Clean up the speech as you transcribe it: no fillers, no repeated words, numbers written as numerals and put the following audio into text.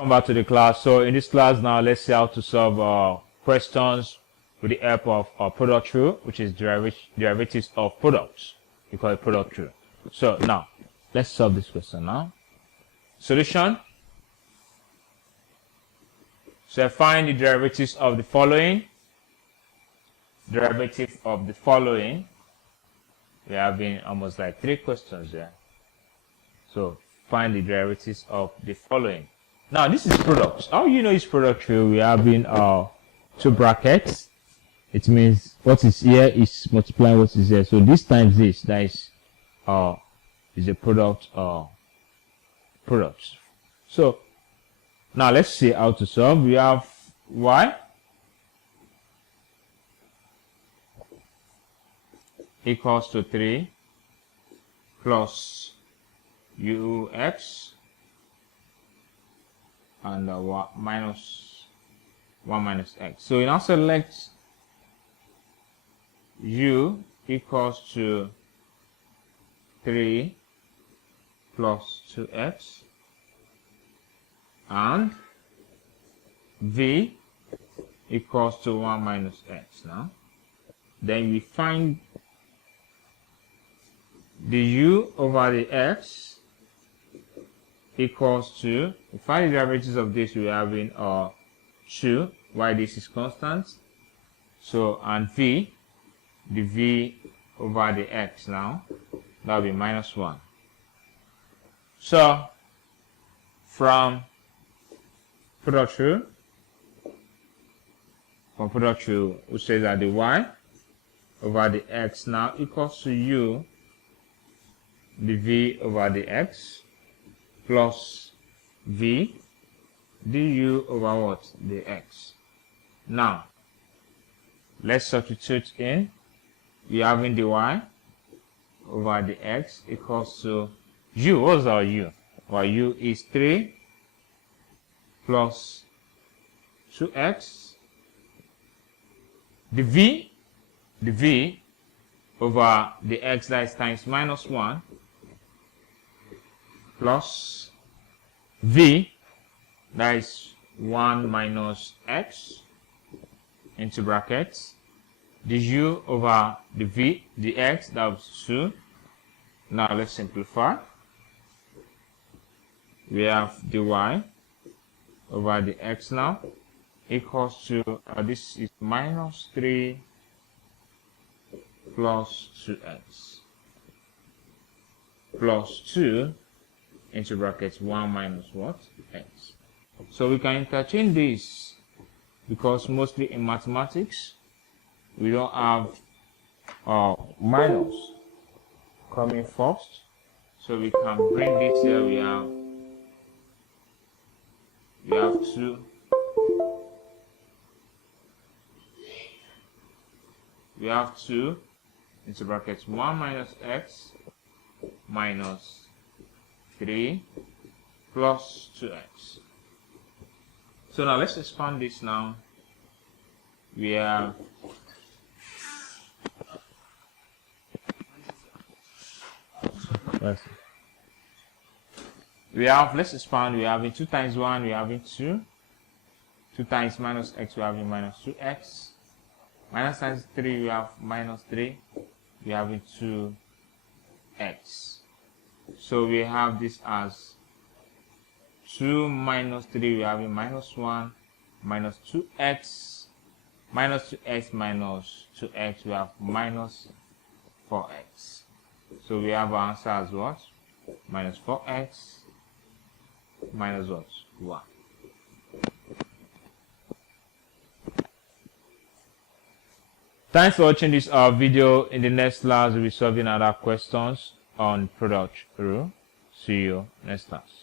Welcome back to the class. So in this class now, let's see how to solve questions with the help of product rule, which is derivatives of products. We call it product rule. So now, let's solve this question now. Solution. So find the derivatives of the following. Derivative of the following. We have been almost like 3 questions there. So find the derivatives of the following. Now this is products. How you know it's product rule? We have been 2 brackets. It means what is here is multiplying what is here. So this times this, that is a product products. So now let's see how to solve. We have y equals to 3 plus ux and minus 1 minus x. So we now select u equals to 3 plus 2x and v equals to 1 minus x. Now then we find the u over the x equals to, we find the derivatives of this, we have in 2, while this is constant. So, and v, the v over the x now, that will be minus 1. So, from product rule, we say that the y over the x now equals to u, the v over the x, plus v du over what? The x. Now, let's substitute in. We having the y over the x equals to u. What's our u? Our u is 3 plus 2x. The v over the x, that is times minus 1, plus v, that is 1 minus x, into brackets, the u over the v, the x, that was 2. Now let's simplify. We have the y over the x now equals to, this is minus 3 plus 2x plus 2 into brackets 1 minus what? X. So we can interchange this because mostly in mathematics we don't have minus coming first. So we can bring this here. We have 2 into brackets 1 minus x minus 3 plus 2x. So now let's expand this now. We have let's expand. We have 2 times 1, we have 2. 2 times minus x, we have minus 2x. Minus times 3, we have minus 3. We have 2x. So we have this as 2 minus 3, we have minus 1, minus 2x, minus 2x minus 2x, we have minus 4x. So we have our answer as what? Minus 4x, minus what? 1. Thanks for watching this video. In the next class, we'll be solving other questions on product rule. See you next class.